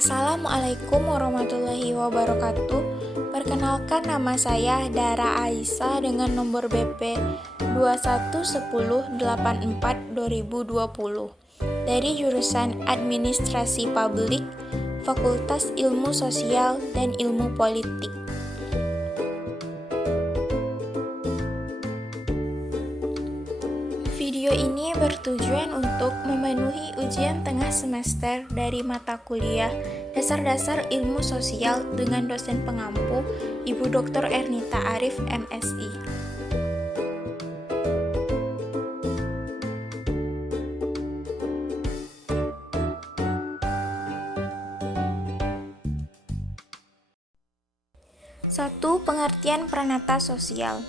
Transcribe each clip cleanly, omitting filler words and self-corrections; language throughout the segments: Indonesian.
Assalamualaikum warahmatullahi wabarakatuh. Perkenalkan, nama saya Dara Aisyah dengan nomor BP 211084/2020 dari jurusan Administrasi Publik, Fakultas Ilmu Sosial dan Ilmu Politik. Video ini bertujuan untuk memenuhi ujian tengah semester dari mata kuliah Dasar-Dasar Ilmu Sosial dengan dosen pengampu Ibu Dr. Ernita Arif, MSI. Satu, pengertian pranata sosial.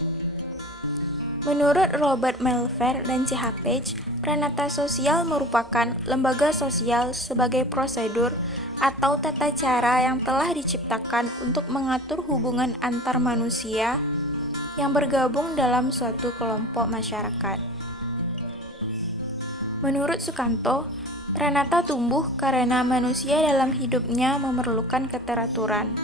Menurut Robert Melver dan C.H. Page, pranata sosial merupakan lembaga sosial sebagai prosedur atau tata cara yang telah diciptakan untuk mengatur hubungan antar manusia yang bergabung dalam suatu kelompok masyarakat. Menurut Sukanto, pranata tumbuh karena manusia dalam hidupnya memerlukan keteraturan.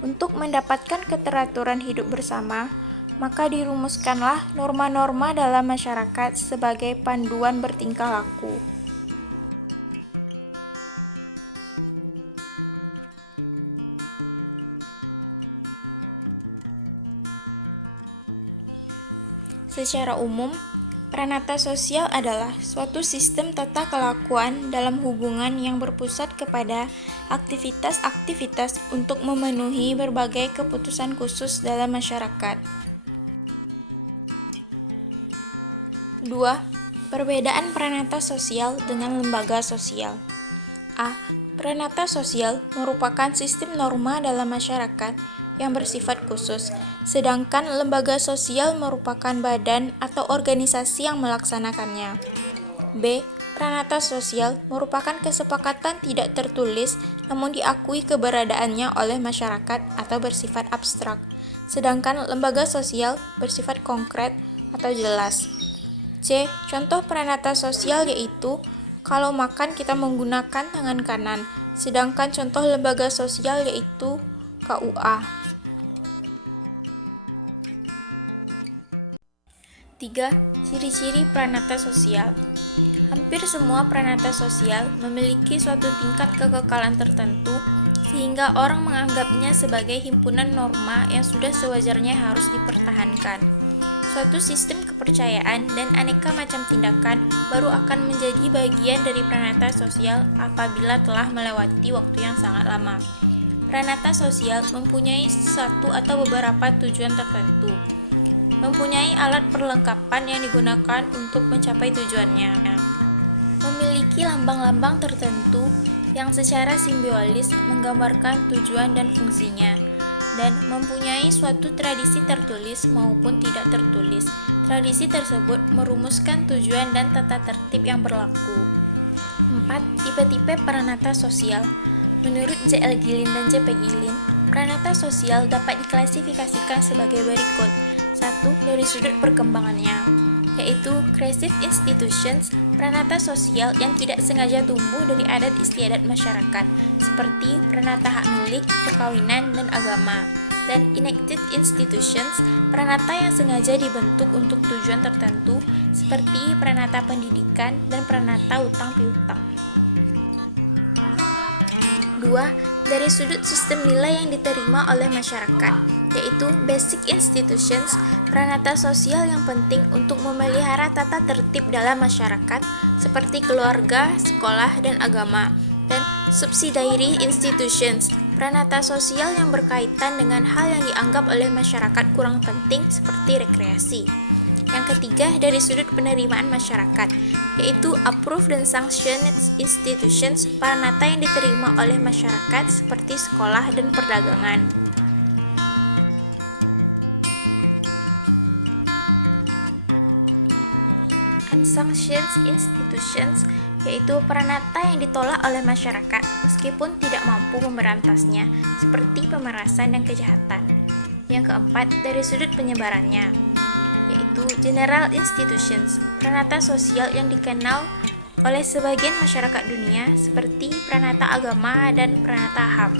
Untuk mendapatkan keteraturan hidup bersama, maka dirumuskanlah norma-norma dalam masyarakat sebagai panduan bertingkah laku. Secara umum, pranata sosial adalah suatu sistem tata kelakuan dalam hubungan yang berpusat kepada aktivitas-aktivitas untuk memenuhi berbagai keputusan khusus dalam masyarakat. 2. Perbedaan pranata sosial dengan lembaga sosial. A. Pranata sosial merupakan sistem norma dalam masyarakat yang bersifat khusus, sedangkan lembaga sosial merupakan badan atau organisasi yang melaksanakannya. B. Pranata sosial merupakan kesepakatan tidak tertulis namun diakui keberadaannya oleh masyarakat atau bersifat abstrak, sedangkan lembaga sosial bersifat konkret atau jelas. C. Contoh pranata sosial yaitu kalau makan kita menggunakan tangan kanan, sedangkan contoh lembaga sosial yaitu KUA. 3. Ciri-ciri pranata sosial. Hampir semua pranata sosial memiliki suatu tingkat kekekalan tertentu sehingga orang menganggapnya sebagai himpunan norma yang sudah sewajarnya harus dipertahankan. Suatu sistem kepercayaan dan aneka macam tindakan baru akan menjadi bagian dari pranata sosial apabila telah melewati waktu yang sangat lama. Pranata sosial mempunyai satu atau beberapa tujuan tertentu. Mempunyai alat perlengkapan yang digunakan untuk mencapai tujuannya. Memiliki lambang-lambang tertentu yang secara simbiolis menggambarkan tujuan dan fungsinya. Dan mempunyai suatu tradisi tertulis maupun tidak tertulis. Tradisi tersebut merumuskan tujuan dan tata tertib yang berlaku. 4. Tipe-tipe pranata sosial. Menurut J.L. Gilin dan J.P. Gilin, pranata sosial dapat diklasifikasikan sebagai berikut. 1. Dari sudut perkembangannya, yaitu creative institutions, pranata sosial yang tidak sengaja tumbuh dari adat istiadat masyarakat, seperti pranata hak milik, perkawinan, dan agama. Dan enacted institutions, pranata yang sengaja dibentuk untuk tujuan tertentu, seperti pranata pendidikan dan pranata utang piutang. 2. Dari sudut sistem nilai yang diterima oleh masyarakat, yaitu basic institutions, pranata sosial yang penting untuk memelihara tata tertib dalam masyarakat, seperti keluarga, sekolah, dan agama. Dan subsidiary institutions, pranata sosial yang berkaitan dengan hal yang dianggap oleh masyarakat kurang penting, seperti rekreasi. Yang ketiga, dari sudut penerimaan masyarakat, yaitu approved dan sanctioned institutions, pranata yang diterima oleh masyarakat, seperti sekolah dan perdagangan. Unsanctioned institutions, yaitu pranata yang ditolak oleh masyarakat meskipun tidak mampu memberantasnya, seperti pemerasan dan kejahatan. Yang keempat, dari sudut penyebarannya, yaitu general institutions, pranata sosial yang dikenal oleh sebagian masyarakat dunia seperti pranata agama dan pranata HAM.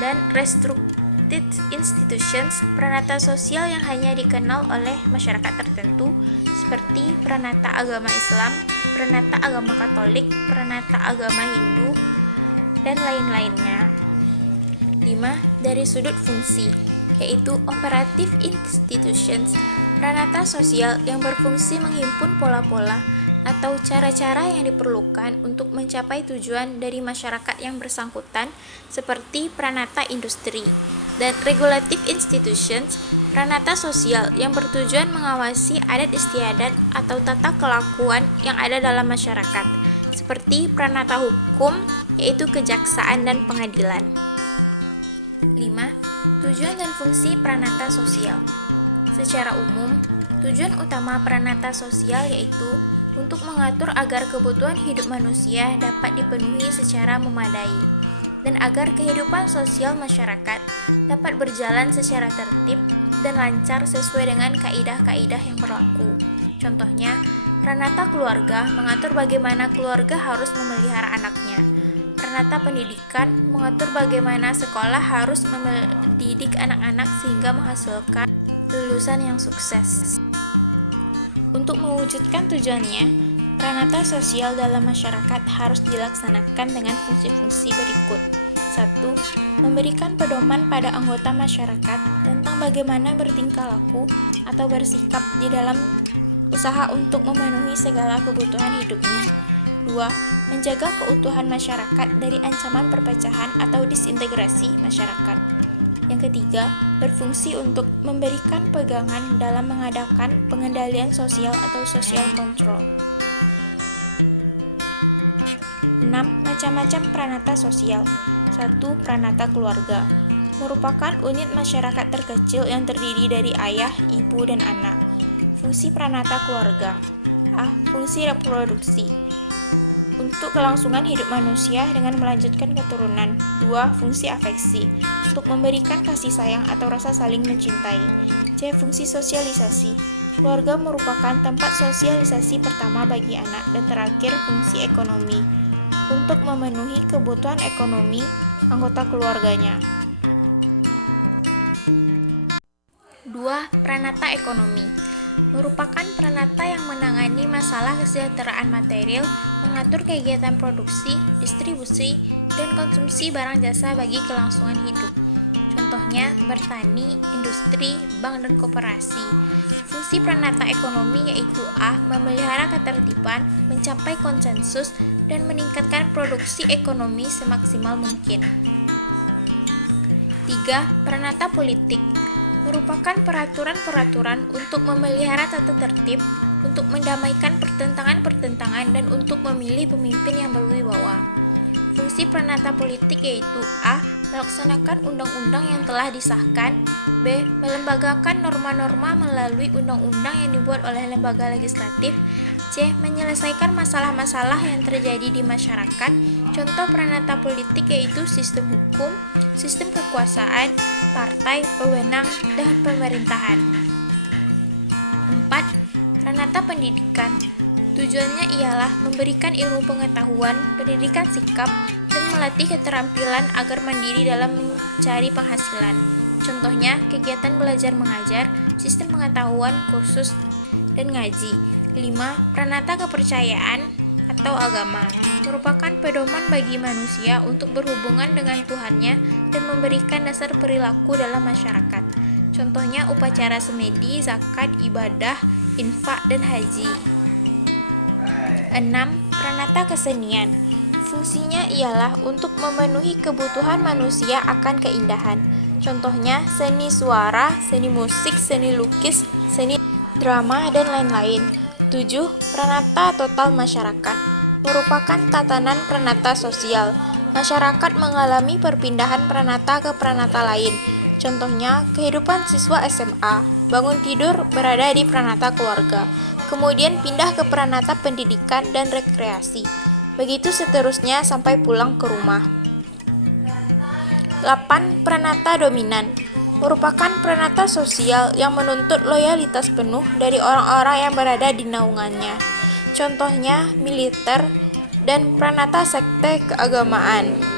Dan restricted institutions, pranata sosial yang hanya dikenal oleh masyarakat tertentu seperti pranata agama Islam, pranata agama Katolik, pranata agama Hindu, dan lain-lainnya. 5. Dari sudut fungsi, yaitu operative institutions, pranata sosial yang berfungsi menghimpun pola-pola atau cara-cara yang diperlukan untuk mencapai tujuan dari masyarakat yang bersangkutan seperti pranata industri. Dan regulative institutions, pranata sosial yang bertujuan mengawasi adat istiadat atau tata kelakuan yang ada dalam masyarakat seperti pranata hukum, yaitu kejaksaan dan pengadilan. 5. Tujuan dan fungsi pranata sosial. Secara umum, tujuan utama pranata sosial yaitu untuk mengatur agar kebutuhan hidup manusia dapat dipenuhi secara memadai dan agar kehidupan sosial masyarakat dapat berjalan secara tertib dan lancar sesuai dengan kaidah-kaidah yang berlaku. Contohnya, pranata keluarga mengatur bagaimana keluarga harus memelihara anaknya. Pranata pendidikan mengatur bagaimana sekolah harus mendidik anak-anak sehingga menghasilkan lulusan yang sukses. Untuk mewujudkan tujuannya, pranata sosial dalam masyarakat harus dilaksanakan dengan fungsi-fungsi berikut. 1. Memberikan pedoman pada anggota masyarakat tentang bagaimana bertingkah laku atau bersikap di dalam usaha untuk memenuhi segala kebutuhan hidupnya. 2. Menjaga keutuhan masyarakat dari ancaman perpecahan atau disintegrasi masyarakat. Yang ketiga, berfungsi untuk memberikan pegangan dalam mengadakan pengendalian sosial atau social control. 6. Macam-macam pranata sosial. 1. Pranata keluarga merupakan unit masyarakat terkecil yang terdiri dari ayah, ibu, dan anak. Fungsi pranata keluarga. A. Fungsi reproduksi untuk kelangsungan hidup manusia dengan melanjutkan keturunan. 2. Fungsi afeksi untuk memberikan kasih sayang atau rasa saling mencintai. C. Fungsi sosialisasi. Keluarga merupakan tempat sosialisasi pertama bagi anak. Dan terakhir, fungsi ekonomi untuk memenuhi kebutuhan ekonomi anggota keluarganya. 2. Pranata ekonomi merupakan pranata yang menangani masalah kesejahteraan material, mengatur kegiatan produksi, distribusi, dan konsumsi barang jasa bagi kelangsungan hidup. Contohnya, bertani, industri, bank, dan koperasi. Fungsi pranata ekonomi yaitu A. Memelihara ketertiban, mencapai konsensus, dan meningkatkan produksi ekonomi semaksimal mungkin. 3. Pranata politik merupakan peraturan-peraturan untuk memelihara tata tertib, untuk mendamaikan pertentangan-pertentangan, dan untuk memilih pemimpin yang berwibawa. Fungsi pranata politik yaitu A. Melaksanakan undang-undang yang telah disahkan. B. Melembagakan norma-norma melalui undang-undang yang dibuat oleh lembaga legislatif. C. Menyelesaikan masalah-masalah yang terjadi di masyarakat. Contoh pranata politik yaitu sistem hukum, sistem kekuasaan, partai, wewenang, dan pemerintahan. 4. Pranata pendidikan. Tujuannya ialah memberikan ilmu pengetahuan, pendidikan sikap, dan melatih keterampilan agar mandiri dalam mencari penghasilan. Contohnya, kegiatan belajar mengajar, sistem pengetahuan, kursus, dan ngaji. 5. Pranata kepercayaan atau agama merupakan pedoman bagi manusia untuk berhubungan dengan Tuhannya dan memberikan dasar perilaku dalam masyarakat. Contohnya upacara semedi, zakat, ibadah, infak, dan haji. 6. Pranata kesenian. Fungsinya ialah untuk memenuhi kebutuhan manusia akan keindahan. Contohnya seni suara, seni musik, seni lukis, seni drama, dan lain-lain. 7. Pranata total masyarakat merupakan tatanan pranata sosial. Masyarakat mengalami perpindahan pranata ke pranata lain. Contohnya, kehidupan siswa SMA, bangun tidur berada di pranata keluarga, kemudian pindah ke pranata pendidikan dan rekreasi. Begitu seterusnya sampai pulang ke rumah. 8. Pranata dominan merupakan pranata sosial yang menuntut loyalitas penuh dari orang-orang yang berada di naungannya. contohnya militer dan pranata sekte keagamaan.